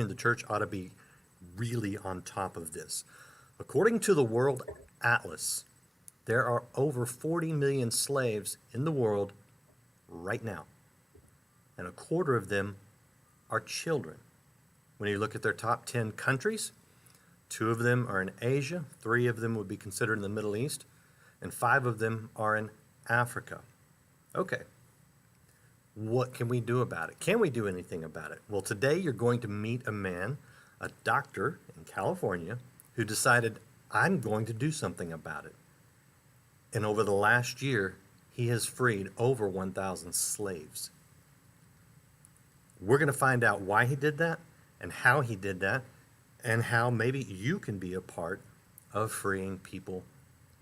And the church ought to be really on top of this. According to the World Atlas, there are over 40 million slaves in the world right now, and a quarter of them are children. When you look at their top 10 countries, 2 of them are in Asia, 3 of them would be considered in the Middle East, and 5 of them are in Africa. Okay, what can we do about it? Can we do anything about it? Well, today you're going to meet a man, a doctor in California, who decided, I'm going to do something about it. And over the last year, he has freed over 1,000 slaves. We're going to find out why he did that and how he did that and how maybe you can be a part of freeing people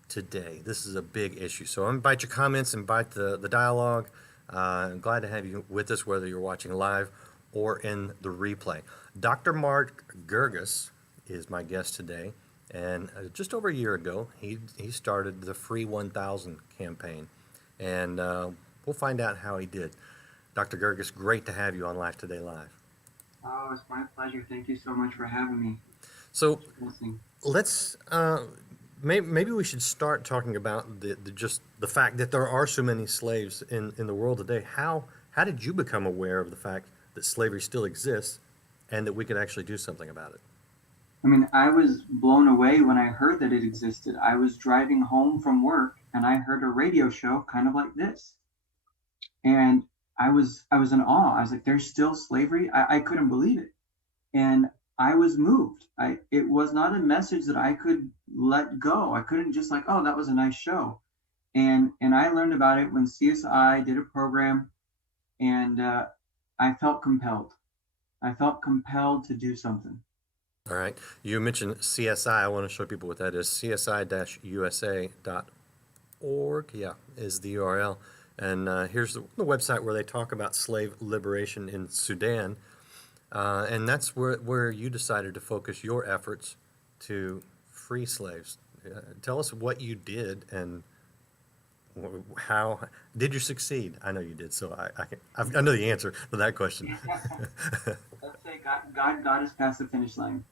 today. This is a big issue. So I invite your comments, invite the dialogue. I'm glad to have you with us, whether you're watching live or in the replay. Dr. Mark Girguis is my guest today. And just over a year ago, he started the Free 1000 campaign. And we'll find out how he did. Dr. Girguis, great to have you on Life Today Live. Oh, it's my pleasure. Thank you so much for having me. So let's maybe we should start talking about just the fact that there are so many slaves in the world today. How did you become aware of the fact that slavery still exists and that we could actually do something about it? I mean, I was blown away when I heard that it existed. I was driving home from work and I heard a radio show kind of like this. And I was in awe. I was like, there's still slavery? I couldn't believe it. And I was moved. It was not a message that I could let go. I couldn't just like, oh, that was a nice show. And I learned about it when CSI did a program, and I felt compelled. I felt compelled to do something. All right. You mentioned CSI. I want to show people what that is. CSI-USA.org, is the URL. And here's the website where they talk about slave liberation in Sudan. And that's where you decided to focus your efforts to free slaves. Tell us what you did and how did you succeed? I know you did, so I know the answer to that question. Let's say God got us past the finish line.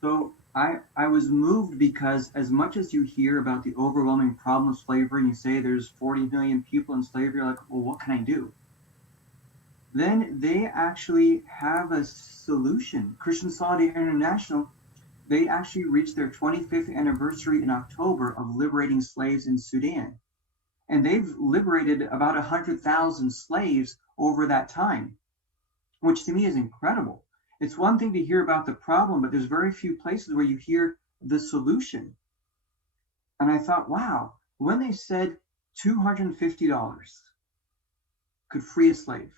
So I was moved because as much as you hear about the overwhelming problem of slavery and you say there's 40 million people in slavery, you're like, well, what can I do? Then they actually have a solution. Christian Solidarity International, they actually reached their 25th anniversary in October of liberating slaves in Sudan. And they've liberated about 100,000 slaves over that time, which to me is incredible. It's one thing to hear about the problem, but there's very few places where you hear the solution. And I thought, wow, when they said $250 could free a slave,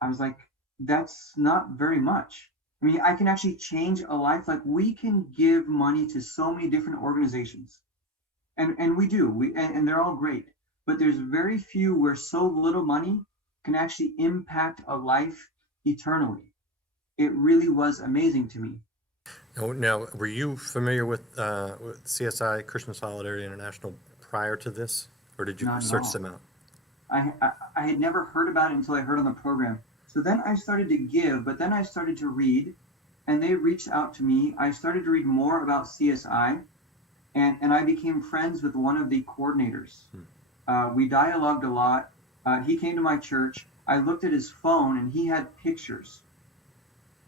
I was like, that's not very much. I mean, I can actually change a life. Like, we can give money to so many different organizations. And we do, and they're all great. But there's very few where so little money can actually impact a life eternally. It really was amazing to me. Now, were you familiar with CSI, Christian Solidarity International, prior to this? Or did you search them out? I had never heard about it until I heard on the program. So then I started to give, but then I started to read, and they reached out to me. I started to read more about CSI, and I became friends with one of the coordinators. We dialogued a lot. He came to my church. I looked at his phone, and he had pictures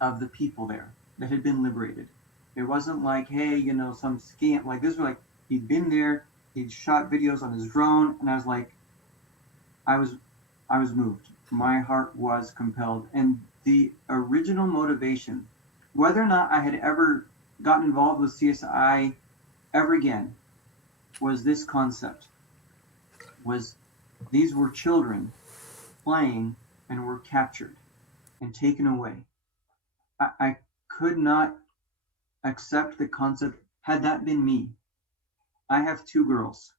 of the people there that had been liberated. It wasn't like, hey, you know, some scam. Like, this was like, he'd been there, he'd shot videos on his drone, and I was like, I was moved. My heart was compelled. And the original motivation, whether or not I had ever gotten involved with CSI ever again, was this concept. Was these were children playing and were captured and taken away. I could not accept the concept. Had that been me, I have 2 girls.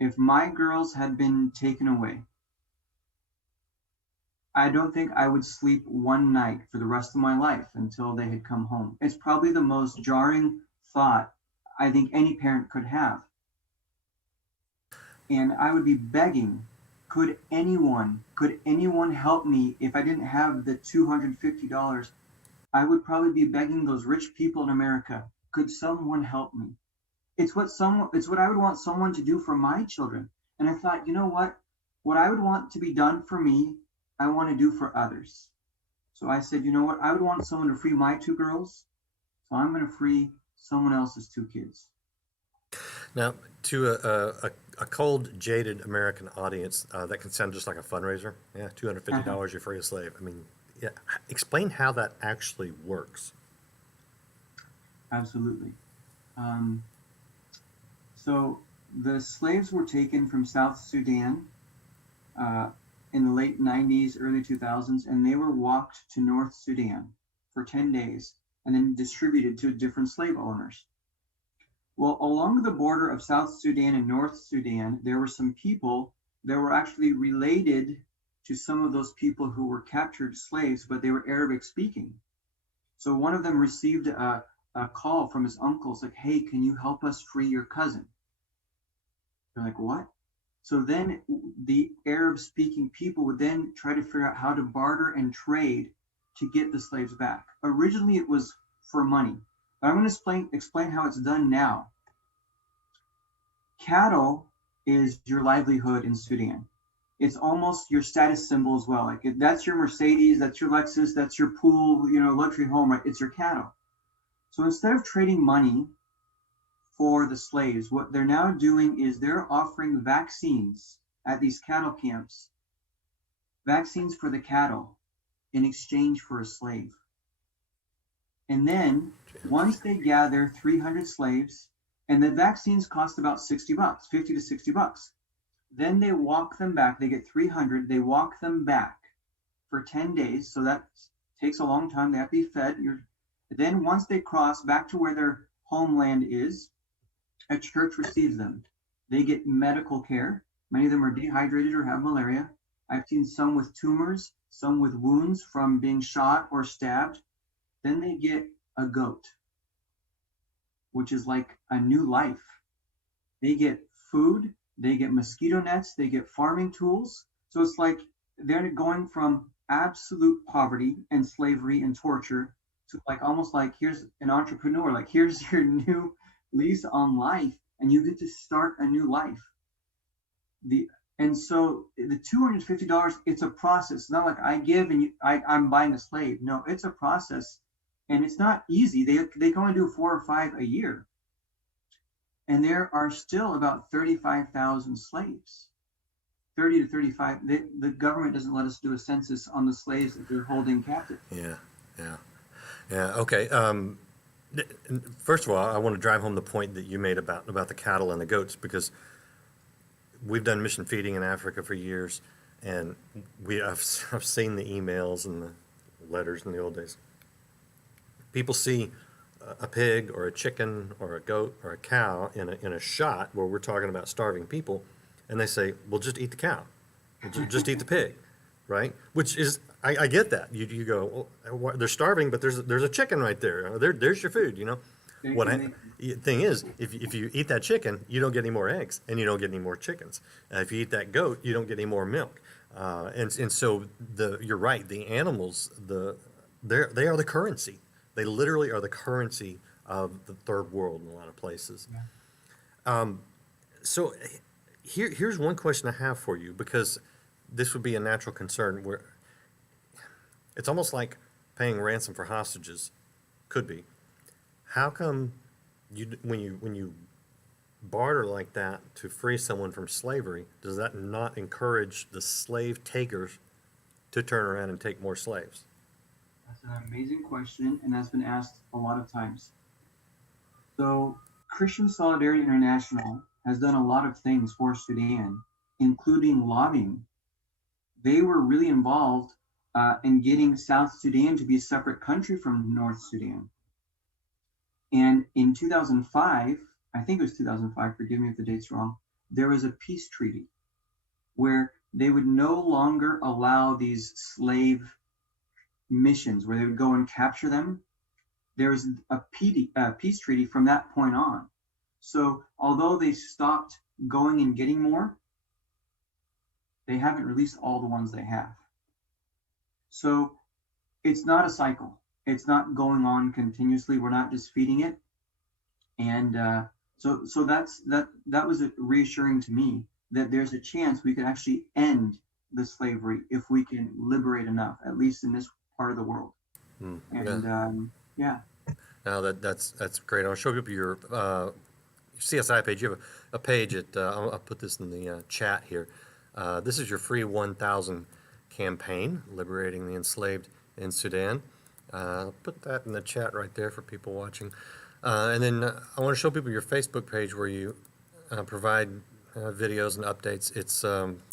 If my girls had been taken away, I don't think I would sleep one night for the rest of my life until they had come home. It's probably the most jarring thought I think any parent could have. And I would be begging could anyone help me if I didn't have the $250? I would probably be begging those rich people in America, could someone help me? It's what I would want someone to do for my children. And I thought, you know what I would want to be done for me, I want to do for others. So I said, you know what, I would want someone to free my two girls, so I'm going to free someone else's two kids. Now, to a cold, jaded American audience, that can sound just like a fundraiser. Yeah, $250, you're free a slave. I mean, yeah, explain how that actually works. Absolutely. Um, so the slaves were taken from South Sudan uh, in the late 90s, early 2000s, and they were walked to North Sudan for 10 days and then distributed to different slave owners. Well, along the border of South Sudan and North Sudan, there were some people that were actually related to some of those people who were captured slaves, but they were Arabic speaking. So one of them received a call from his uncles like, hey, can you help us free your cousin? They're like, what? So then the Arab speaking people would then try to figure out how to barter and trade to get the slaves back. Originally, it was for money. But I'm going to explain how it's done now. Cattle is your livelihood in Sudan. It's almost your status symbol as well. Like that's your Mercedes, that's your Lexus, that's your pool, luxury home, right? It's your cattle. So instead of trading money for the slaves, what they're now doing is they're offering vaccines at these cattle camps, vaccines for the cattle in exchange for a slave. And then once they gather 300 slaves, and the vaccines cost about $60, 50 to $60. Then they walk them back. They get 300. They walk them back for 10 days. So that takes a long time. They have to be fed. Then once they cross back to where their homeland is, a church receives them. They get medical care. Many of them are dehydrated or have malaria. I've seen some with tumors, some with wounds from being shot or stabbed. Then they get a goat, which is like a new life. They get food, they get mosquito nets, they get farming tools. So it's like they're going from absolute poverty and slavery and torture to like almost like here's an entrepreneur, like here's your new lease on life, and you get to start a new life. And so the $250, it's a process. It's not like I give and I'm buying a slave. No, it's a process. And it's not easy. They can only do 4 or 5 a year. And there are still about 35,000 slaves. 30 to 35. The government doesn't let us do a census on the slaves that they're holding captive. Yeah. Okay. First of all, I want to drive home the point that you made about the cattle and the goats, because we've done mission feeding in Africa for years, and I've seen the emails and the letters in the old days. People see a pig or a chicken or a goat or a cow in a shot where we're talking about starving people, and they say, well, just eat the cow. Just eat the pig, right? Which is, I get that. You go, well, they're starving, but there's a chicken right there. There's your food, Thing is, if you eat that chicken, you don't get any more eggs, and you don't get any more chickens. If you eat that goat, you don't get any more milk. And so you're right. The animals, they are the currency. They literally are the currency of the third world in a lot of places. Yeah. So here's one question I have for you, because this would be a natural concern where it's almost like paying ransom for hostages could be. How come when you barter like that to free someone from slavery, does that not encourage the slave takers to turn around and take more slaves? That's an amazing question, and that's been asked a lot of times. So Christian Solidarity International has done a lot of things for Sudan, including lobbying. They were really involved in getting South Sudan to be a separate country from North Sudan. And in 2005, I think it was 2005, forgive me if the date's wrong, there was a peace treaty where they would no longer allow these slave missions where they would go and capture them. There was a peace treaty from that point on. So although they stopped going and getting more, They haven't released all the ones they have. So it's not a cycle. It's not going on continuously. We're not just feeding it. And so that was reassuring to me that there's a chance we could actually end the slavery if we can liberate enough, at least in this part of the world. And yeah. Now that's great. I'll show you your CSI page. You have a page at, I'll put this in the chat here. This is your free 1,000 campaign, liberating the enslaved in Sudan. I'll put that in the chat right there for people watching. And then I want to show people your Facebook page where you provide videos and updates. It's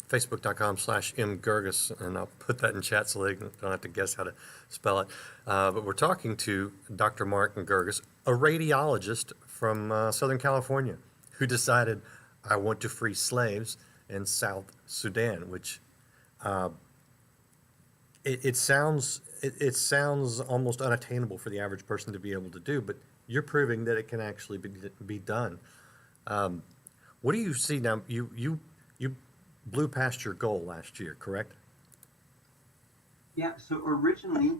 facebook.com/mgirguis, and I'll put that in chat so they don't have to guess how to spell it. But we're talking to Dr. Martin Girguis, a radiologist from Southern California, who decided, I want to free slaves in South Sudan, which it sounds almost unattainable for the average person to be able to do, but you're proving that it can actually be done. What do you see now? You blew past your goal last year, correct? Yeah, so originally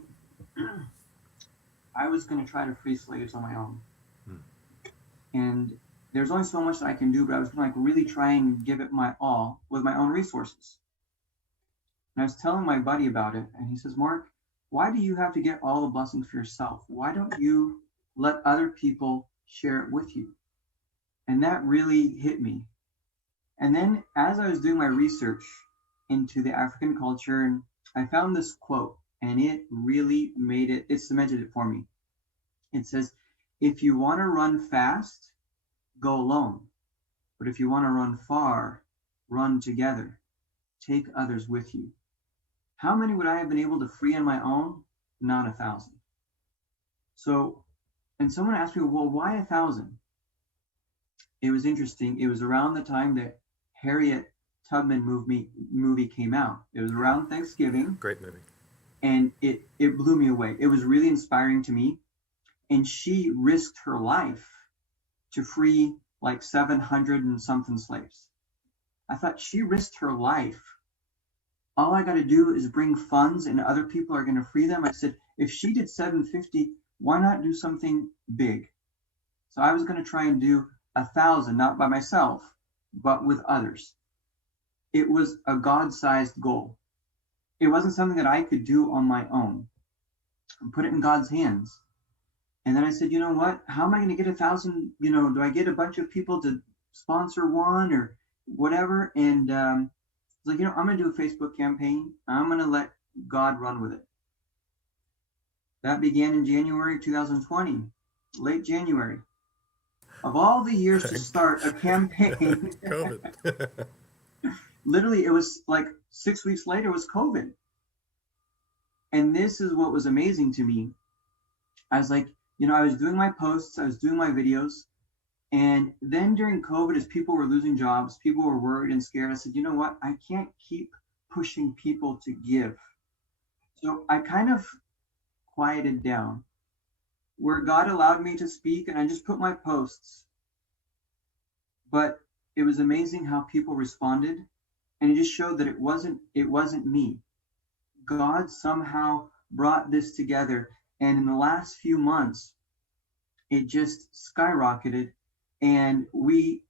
I was going to try to free slaves on my own. And there's only so much that I can do, but I was going to really try and give it my all with my own resources. And I was telling my buddy about it, and he says, Mark, why do you have to get all the blessings for yourself? Why don't you let other people share it with you? And that really hit me. And then as I was doing my research into the African culture, and I found this quote, and it really it cemented it for me. It says, if you want to run fast, go alone. But if you want to run far, run together. Take others with you. How many would I have been able to free on my own? Not 1,000. So, and someone asked me, well, why 1,000? It was interesting. It was around the time that Harriet Tubman movie came out. It was around Thanksgiving. Great movie. And it blew me away. It was really inspiring to me. And she risked her life to free like 700 and something slaves. I thought, she risked her life. All I got to do is bring funds and other people are going to free them. I said, if she did 750, why not do something big? So I was going to try and do 1,000, not by myself, but with others. It was a God-sized goal. It wasn't something that I could do on my own. Put it in God's hands. And then I said, you know what? How am I going to get 1,000? Do I get a bunch of people to sponsor one or whatever? And I was like, I'm going to do a Facebook campaign. I'm going to let God run with it. That began in January 2020, late January. Of all the years to start a campaign, COVID. Literally, it was like 6 weeks later was COVID. And this is what was amazing to me. I was like, I was doing my posts, I was doing my videos. And then during COVID, as people were losing jobs, people were worried and scared. I said, you know what? I can't keep pushing people to give. So I kind of quieted down, where God allowed me to speak, and I just put my posts. But it was amazing how people responded, and it just showed that it wasn't me. God somehow brought this together, and in the last few months, it just skyrocketed. And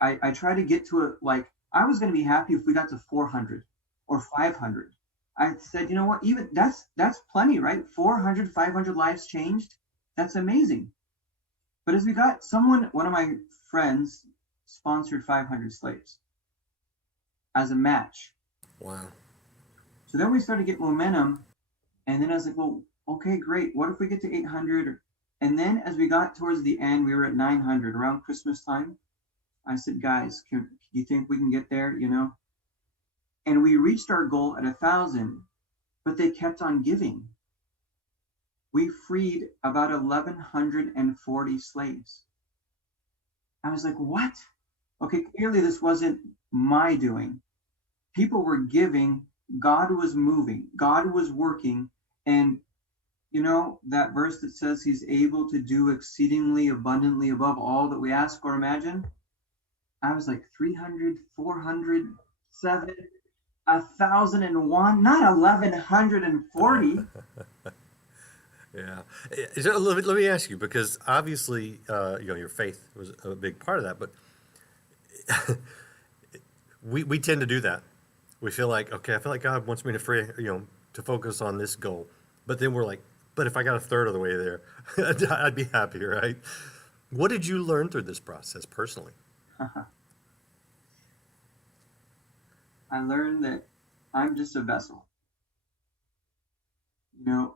I tried to get to it, like, I was going to be happy if we got to 400 or 500. I said, you know what, even that's plenty, right? 400, 500 lives changed. That's amazing. But as we got one of my friends sponsored 500 slaves as a match. Wow. So then we started to get momentum. And then I was like, well, okay, great. What if we get to 800? And then as we got towards the end, we were at 900 around Christmas time. I said, guys, do you think we can get there? And we reached our goal at 1,000, but they kept on giving. We freed about 1,140 slaves. I was like, what? Okay, clearly this wasn't my doing. People were giving, God was moving, God was working. And that verse that says he's able to do exceedingly abundantly above all that we ask or imagine. I was like 300, 400, 7. 1,001, not 1,140. Yeah. So let me ask you, because obviously, your faith was a big part of that, but we tend to do that. We feel like, okay, I feel like God wants me to to focus on this goal. But then we're like, but if I got a third of the way there, I'd be happy, right? What did you learn through this process personally? I learned that I'm just a vessel. You know,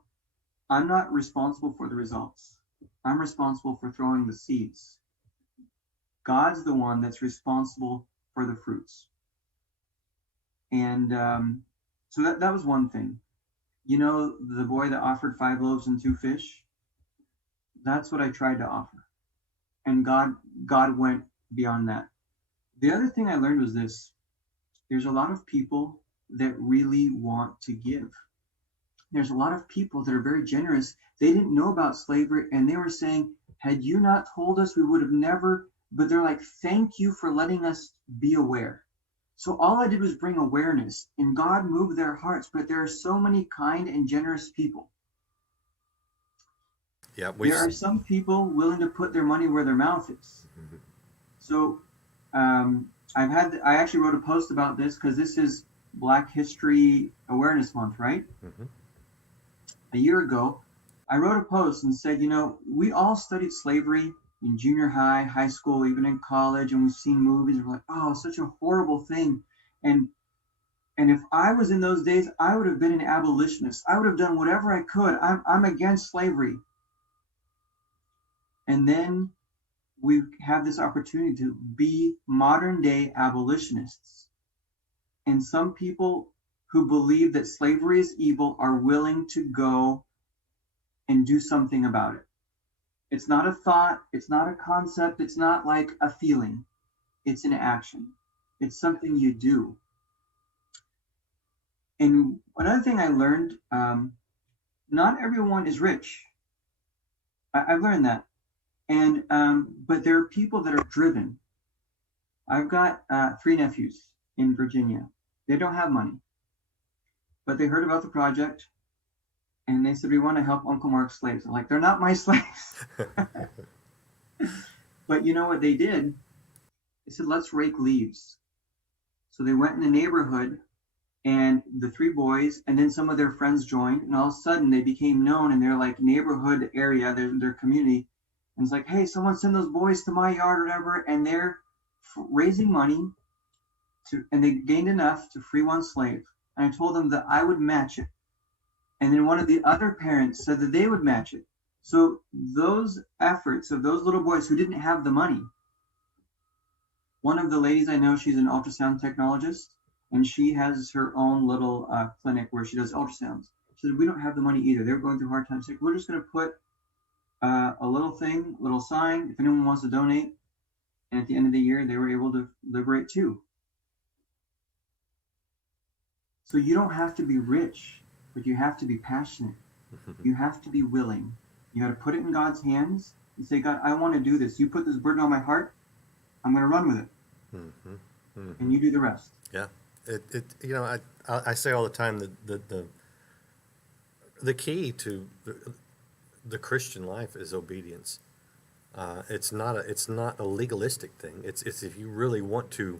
I'm not responsible for the results. I'm responsible for throwing the seeds. God's the one that's responsible for the fruits. And so that was one thing. You know, the boy that offered 5 loaves and 2 fish, that's what I tried to offer. And God went beyond that. The other thing I learned was this: there's a lot of people that really want to give. There's a lot of people that are very generous. They didn't know about slavery, and they were saying, had you not told us, we would have never. But they're like, thank you for letting us be aware. So all I did was bring awareness, and God moved their hearts. But there are so many kind and generous people. Yeah, There are some people willing to put their money where their mouth is. Mhm. So I actually wrote a post about this because this is Black History Awareness Month, right? Mhm. A year ago, I wrote a post and said, we all studied slavery in junior high, high school, even in college, and we've seen movies. And we're like, oh, such a horrible thing. And if I was in those days, I would have been an abolitionist. I would have done whatever I could. I'm against slavery. And then we have this opportunity to be modern day abolitionists. And some people who believe that slavery is evil are willing to go and do something about it. It's not a thought, it's not a concept, it's not like a feeling. It's an action. It's something you do. And another thing I learned, not everyone is rich. I've learned that. And but there are people that are driven. I've got 3 nephews in Virginia. They don't have money, but they heard about the project, and they said, we want to help Uncle Mark's slaves. I'm like, they're not my slaves. But you know what they did? They said, let's rake leaves. So they went in the neighborhood, and the 3 boys, and then some of their friends joined, and all of a sudden they became known in their like neighborhood area, their community. And it's like, hey, someone send those boys to my yard or whatever, and they're raising money and they gained enough to free 1 slave. And I told them that I would match it. And then one of the other parents said that they would match it. So those efforts of those little boys who didn't have the money, one of the ladies I know, she's an ultrasound technologist, and she has her own little clinic where she does ultrasounds. She said, we don't have the money either. They're going through hard times. Like, we're just going to put a little thing, little sign, if anyone wants to donate. And at the end of the year, they were able to liberate 2. So you don't have to be rich, but you have to be passionate. You have to be willing. You got to put it in God's hands and say, God, I want to do this. You put this burden on my heart. I'm going to run with it. Mm-hmm. Mm-hmm. And you do the rest. Yeah. I say all the time that the key to the Christian life is obedience. It's not a legalistic thing. It's if you really want to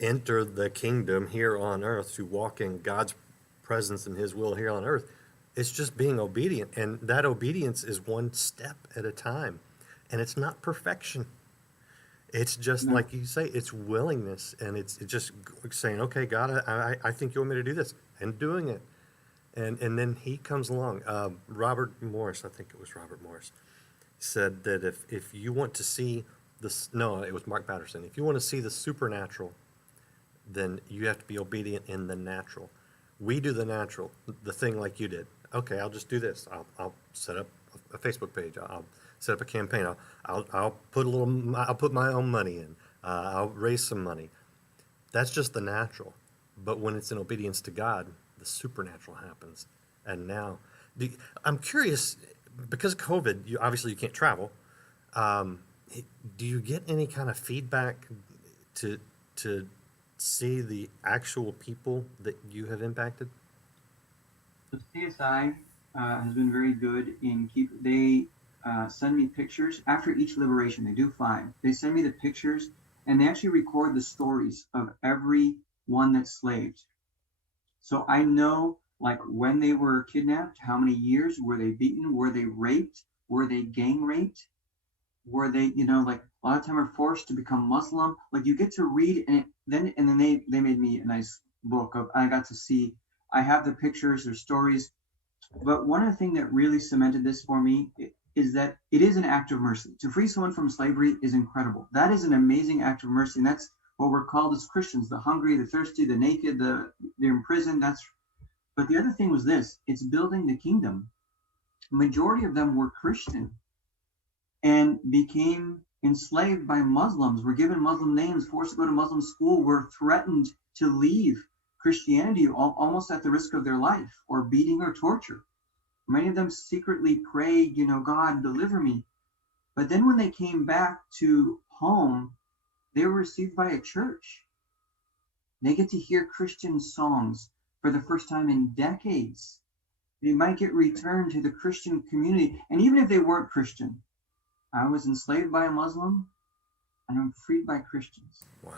enter the kingdom here on earth, to walk in God's presence and His will here on earth, it's just being obedient, and that obedience is one step at a time, and it's not perfection. It's just No. like you say, it's willingness, and it's just saying, okay, God, I think you want me to do this, and doing it. And then He comes along. Robert Morris, I think it was Robert Morris, said that if you want to see this, no, it was Mark Patterson. If you want to see the supernatural, then you have to be obedient in the natural. We do the natural, the thing like you did. Okay, I'll just do this. I'll set up a Facebook page. I'll set up a campaign. I'll put my own money in. I'll raise some money. That's just the natural. But when it's in obedience to God, the supernatural happens. And now, I'm curious, because of COVID, obviously you can't travel. Do you get any kind of feedback to see the actual people that you have impacted? So CSI has been very good in they send me pictures after each liberation. They do 5. They send me the pictures and they actually record the stories of every one that's slaved. So I know like when they were kidnapped, how many years were they beaten, were they raped, were they gang raped, were they, like a lot of time are forced to become Muslim. Like you get to read and then they made me a nice book of I got to see. I have the pictures, their stories. But one of the things that really cemented this for me is that it is an act of mercy. To free someone from slavery is incredible. That is an amazing act of mercy. And that's what we're called as Christians, the hungry, the thirsty, the naked, the imprisoned. But the other thing was this, it's building the kingdom. Majority of them were Christian and became enslaved by Muslims, were given Muslim names, forced to go to Muslim school, were threatened to leave Christianity almost at the risk of their life, or beating or torture. Many of them secretly prayed, God, deliver me. But then when they came back to home, they were received by a church. They get to hear Christian songs for the first time in decades. They might get returned to the Christian community. And even if they weren't Christian, I was enslaved by a Muslim and I'm freed by Christians. Wow.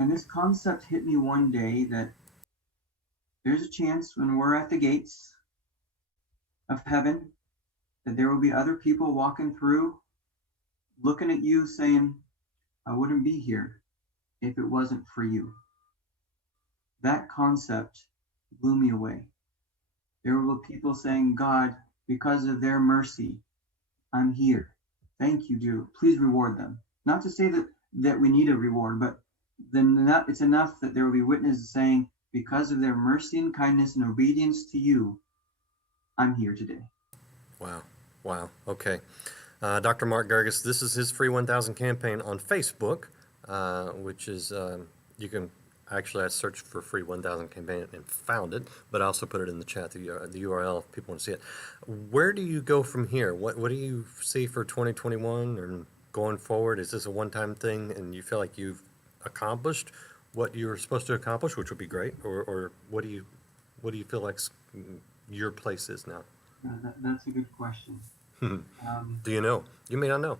And this concept hit me one day that there's a chance when we're at the gates of heaven that there will be other people walking through, looking at you saying, I wouldn't be here if it wasn't for you. That concept blew me away. There were people saying, God, because of their mercy, I'm here. Thank you, dear. Please reward them. Not to say that we need a reward, but then it's enough that there will be witnesses saying, because of their mercy and kindness and obedience to you, I'm here today. Wow. Wow. Okay. Dr. Mark Girguis, this is his Free 1000 campaign on Facebook, which is, you can actually, I searched for Free 1000 campaign and found it, but I also put it in the chat, the URL if people want to see it. Where do you go from here? What do you see for 2021 and going forward? Is this a one-time thing and you feel like you've accomplished what you were supposed to accomplish, which would be great, or what do you feel like your place is now? That's a good question. Do you know? You may not know.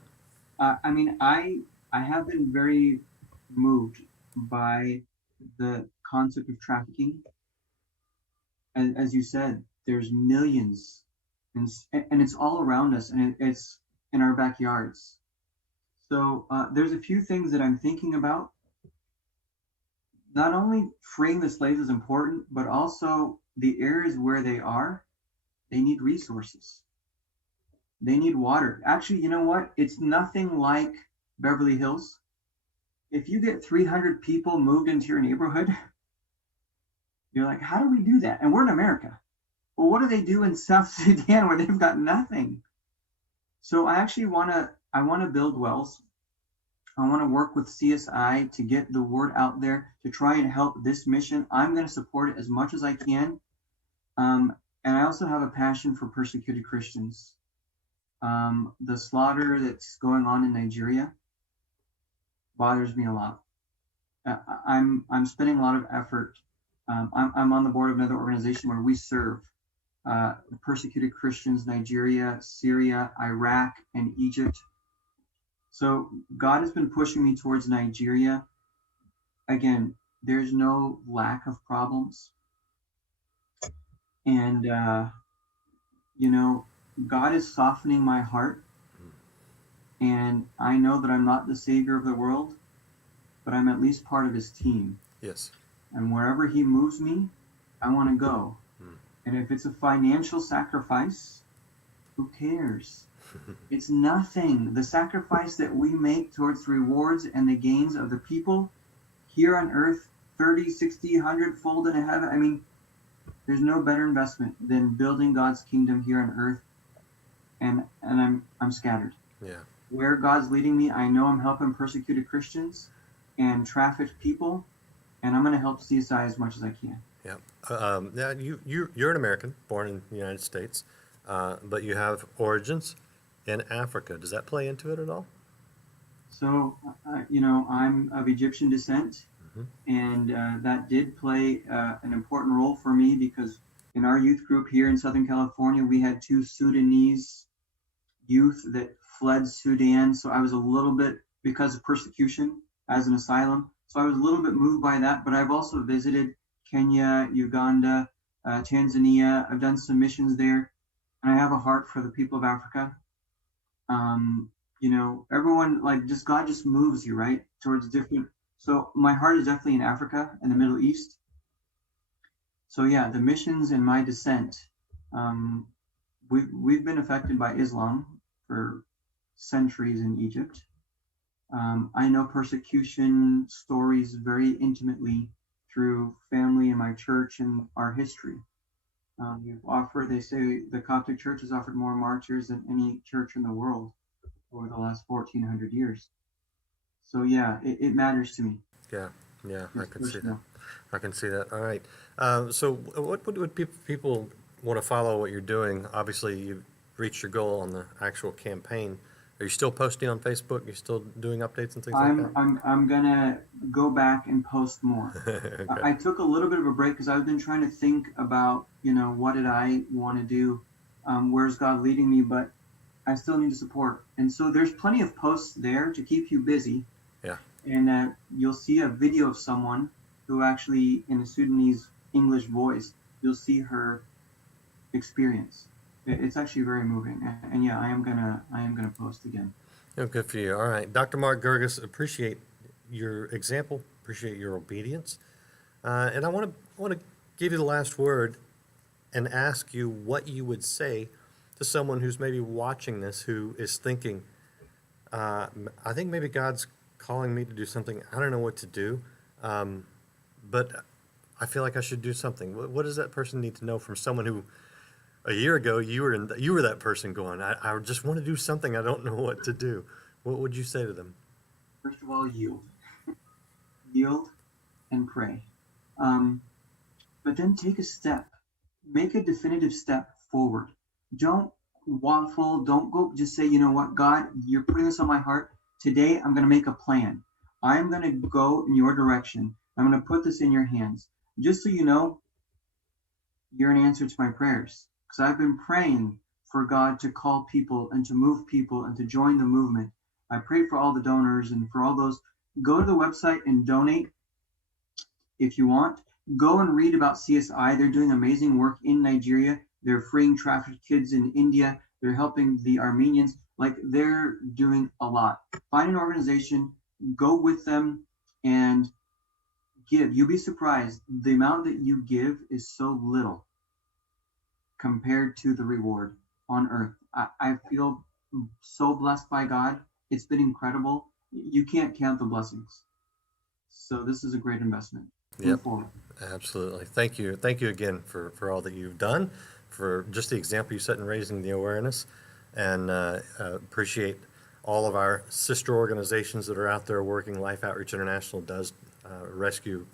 I mean, I have been very moved by the concept of trafficking. As you said, there's millions, and it's all around us, and it's in our backyards. So there's a few things that I'm thinking about. Not only freeing the slaves is important, but also the areas where they need resources. They need water. Actually, you know what? It's nothing like Beverly Hills. If you get 300 people moved into your neighborhood, you're like, how do we do that? And we're in America. Well, what do they do in South Sudan where they've got nothing? So I actually want to build wells. I want to work with CSI to get the word out there to try and help this mission. I'm going to support it as much as I can. And I also have a passion for persecuted Christians. The slaughter that's going on in Nigeria bothers me a lot. I'm spending a lot of effort. I'm on the board of another organization where we serve persecuted Christians, Nigeria, Syria, Iraq, and Egypt. So God has been pushing me towards Nigeria. Again, there's no lack of problems. And, God is softening my heart. And I know that I'm not the savior of the world, but I'm at least part of his team. Yes. And wherever he moves me, I want to go. And if it's a financial sacrifice, who cares? It's nothing. The sacrifice that we make towards the rewards and the gains of the people here on earth, 30, 60, 100 fold in heaven. I mean, there's no better investment than building God's kingdom here on earth. And I'm scattered. Yeah. Where God's leading me, I know I'm helping persecuted Christians and trafficked people, and I'm going to help CSI as much as I can. Yeah. You're an American, born in the United States, but you have origins in Africa. Does that play into it at all? So, I'm of Egyptian descent, And that did play an important role for me because in our youth group here in Southern California, we had 2 Sudanese youth that fled Sudan. So I was a little bit, because of persecution as an asylum, so I was a little bit moved by that. But I've also visited Kenya, Uganda, Tanzania. I've done some missions there, and I have a heart for the people of Africa. Everyone, like, just God just moves you right towards different. So my heart is definitely in Africa and the Middle East. So yeah, the missions and my descent, um, we've been affected by Islam for centuries in Egypt. I know persecution stories very intimately through family and my church and our history. They say the Coptic Church has offered more martyrs than any church in the world over the last 1400 years. So yeah, it matters to me. Yeah, yeah, I It's can see that. personal. I can see that. All right. So what would people want to follow what you're doing? Obviously, you've reached your goal on the actual campaign. Are you still posting on Facebook? You're still doing updates and things like that? I'm gonna go back and post more. Okay. I took a little bit of a break because I've been trying to think about, what did I want to do? Where's God leading me? But I still need to support. And so there's plenty of posts there to keep you busy. Yeah. And you'll see a video of someone who actually, in a Sudanese English voice, you'll see her experience. It's actually very moving. And yeah, I am gonna post again. Oh, good for you. All right. Dr. Mark Girguis, appreciate your example, appreciate your obedience. And I want to give you the last word and ask you what you would say to someone who's maybe watching this who is thinking, I think maybe God's calling me to do something. I don't know what to do, but I feel like I should do something. What does that person need to know from someone who a year ago you were that person going, I just want to do something. I don't know what to do. What would you say to them? First of all, yield. Yield and pray. But then take a step. Make a definitive step forward. Don't waffle. Don't go just say, you know what, God, you're putting this on my heart. Today, I'm going to make a plan. I'm going to go in your direction. I'm going to put this in your hands. Just so you know, you're an answer to my prayers. Because I've been praying for God to call people and to move people and to join the movement. I prayed for all the donors and for all those. Go to the website and donate if you want. Go and read about CSI. They're doing amazing work in Nigeria. They're freeing trafficked kids in India. They're helping the Armenians. Like, they're doing a lot. Find an organization, go with them, and give. You'll be surprised. The amount that you give is so little compared to the reward on earth. I feel so blessed by God. It's been incredible. You can't count the blessings. So this is a great investment. Yep. Move forward. Absolutely. Thank you. Thank you again for all that you've done, for just the example you set in raising the awareness, and appreciate all of our sister organizations that are out there working. Life Outreach International does rescue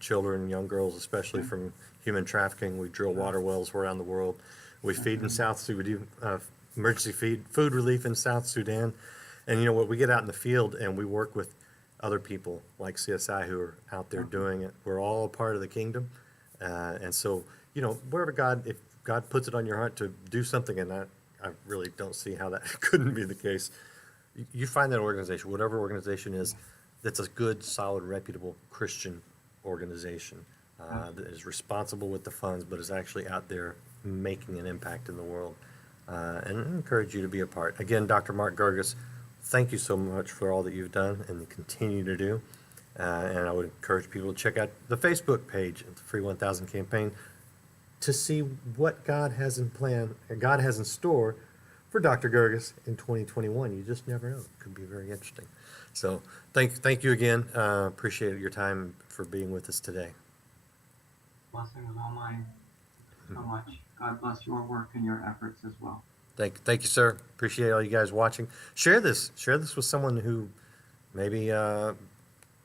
children, young girls, especially from human trafficking. We drill water wells around the world. We feed in South Sudan. We do emergency food relief in South Sudan. And you know what? We get out in the field and we work with other people like CSI who are out there doing it. We're all a part of the kingdom. And so, wherever if God puts it on your heart to do something, and I really don't see how that couldn't be the case, you find that organization, whatever organization is, that's a good, solid, reputable Christian organization that is responsible with the funds, but is actually out there making an impact in the world. And I encourage you to be a part. Again, Dr. Mark Girguis, thank you so much for all that you've done and continue to do. And I would encourage people to check out the Facebook page at the Free 1000 campaign to see what God has in store for Dr. Girguis in 2021. You just never know. It could be very interesting. So thank you again. Appreciate your time for being with us today. Blessing is all mine. So much. God bless your work and your efforts as well. Thank you, sir. Appreciate all you guys watching. Share this with someone who maybe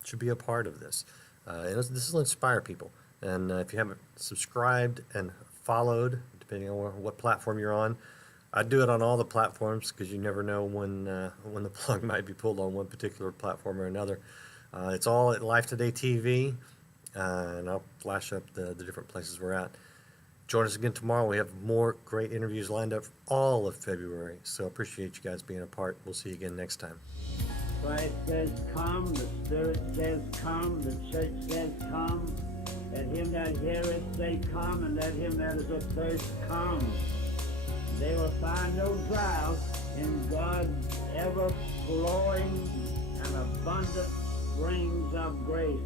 should be a part of this. This will inspire people. And if you haven't subscribed and followed, depending on what platform you're on, I'd do it on all the platforms because you never know when the plug might be pulled on one particular platform or another. It's all at Life Today TV, and I'll flash up the different places we're at. Join us again tomorrow. We have more great interviews lined up for all of February. So appreciate you guys being a part. We'll see you again next time. Christ says come, the Spirit says come, the church says come. Let him that heareth say come, and let him that is athirst come. They will find no drought in God's ever-flowing and abundant springs of grace.